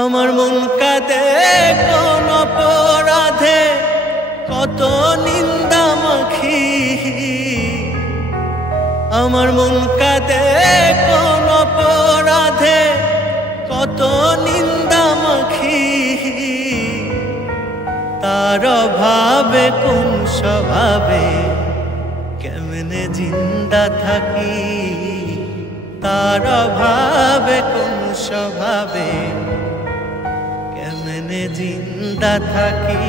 আমার মন কাঁদে কোন অপরাধে, কত নিন্দা মাখি। আমার মন কাঁদে কোন অপরাধে, কত নিন্দা মাখি। তার অভাবে কোন স্বভাবে কেমনে জিন্দা থাকি। তার অভাবে কোন স্বভাবে কেমনে জিন্দা থাকি।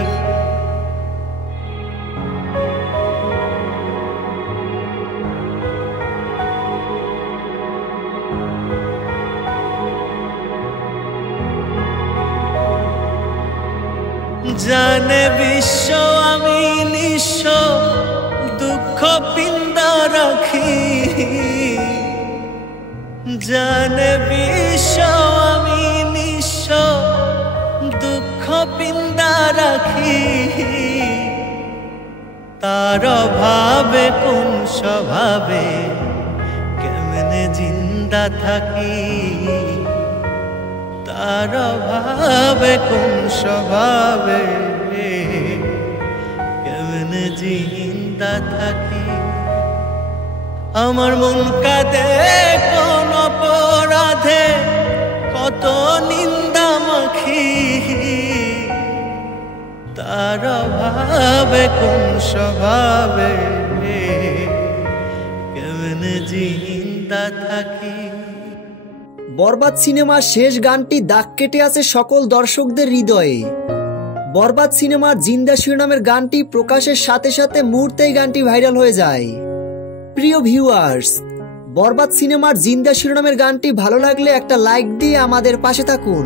জানে বিশ্ব আমি নিঃস্ব, দুঃখ পিন্দা রাখি। জানে বিশ্ব আমি নিঃস্ব, দুঃখ পিন্দা রাখি। তার অভাবে কোন স্বভাবে কেমনে জিন্দা থাকি। তার অভাবে কোন স্বভাবে কেমনে জিন্দা থাকি। আমার মন কাঁদে কোন অপরাধে, কত নিন্দা মাখি। তার অভাবে কোন স্বভাবে কেমনে জিন্দা থাকি। বরবাদ সিনেমার শেষ গানটি দাগ কেটে আছে সকল দর্শকদের হৃদয়ে। বরবাদ সিনেমার জিন্দা শিরোনামের গানটি প্রকাশের সাথে সাথে মুহূর্তেই গানটি ভাইরাল হয়ে যায়। প্রিয় ভিউয়ার্স, বরবাদ সিনেমার জিন্দা শিরোনামের গানটি ভালো লাগলে একটা লাইক দিয়ে আমাদের পাশে থাকুন।